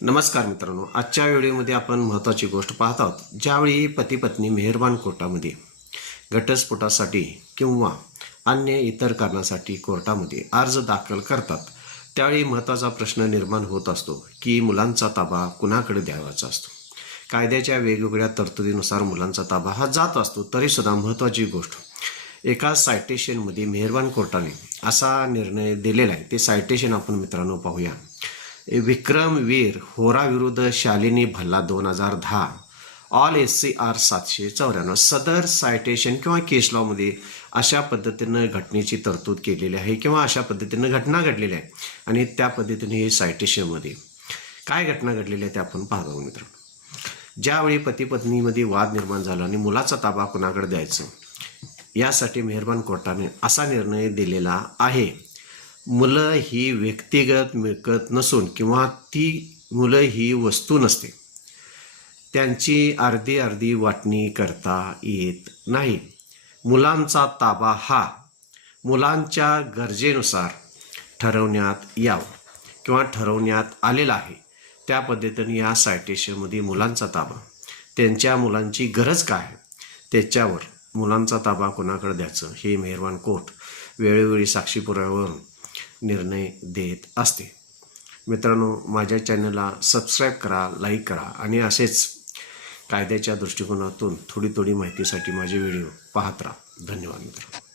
नमस्कार मित्रांनो, आजच्या व्हिडिओमध्ये आपण महत्त्वाची गोष्ट पाहत आहोत. ज्यावेळी पती पत्नी मेहरबान कोर्टामध्ये घटस्फोटासाठी किंवा अन्य इतर कारणासाठी कोर्टामध्ये अर्ज दाखल करतात, त्यावेळी महत्त्वाचा प्रश्न निर्माण होत असतो की मुलांचा ताबा कुणाकडे द्यावाचा असतो. कायद्याच्या वेगवेगळ्या तरतुदीनुसार मुलांचा ताबा हा जात असतो. तरीसुद्धा महत्त्वाची गोष्ट, एका सायटेशनमध्ये मेहरबान कोर्टाने असा निर्णय दिलेला आहे. ते सायटेशन आपण मित्रांनो पाहूया. विक्रमवीर होरा विरुद्ध शालिनी भल्ला 2010 ऑल SCR 794. सदर सायटेशन किंवा केस लॉमध्ये अशा पद्धतीनं घटनेची तरतूद केलेली आहे किंवा अशा पद्धतीनं घटना घडलेली आहे आणि त्या पद्धतीने हे सायटेशनमध्ये काय घटना घडलेली आहे ते आपण पाहतो मित्रांनो. ज्यावेळी पती पत्नीमध्ये वाद निर्माण झाला आणि मुलाचा ताबा कुणाकडे द्यायचं यासाठी मेहरबान कोर्टाने असा निर्णय दिलेला आहे. मुलं ही व्यक्तिगत मिळकत नसून किंवा ती मुलं ही वस्तू नसते, त्यांची अर्धी अर्धी वाटणी करता येत नाही. मुलांचा ताबा हा मुलांच्या गरजेनुसार ठरवण्यात यावं किंवा ठरवण्यात आलेला आहे. त्या पद्धतीने या सायटेशनमध्ये मुलांचा ताबा, त्यांच्या मुलांची गरज काय आहे त्याच्यावर मुलांचा ताबा कोणाकडे द्यायचं हे मेहरबान कोर्ट वेळोवेळी साक्षी पुराव्यावरून निर्णय देत असते. मित्रांनो, माझ्या चॅनलला सबस्क्राईब करा, लाईक करा आणि असेच कायद्याच्या दृष्टिकोनातून थोडी माहितीसाठी माझे व्हिडिओ पाहत राहा. धन्यवाद मित्रांनो.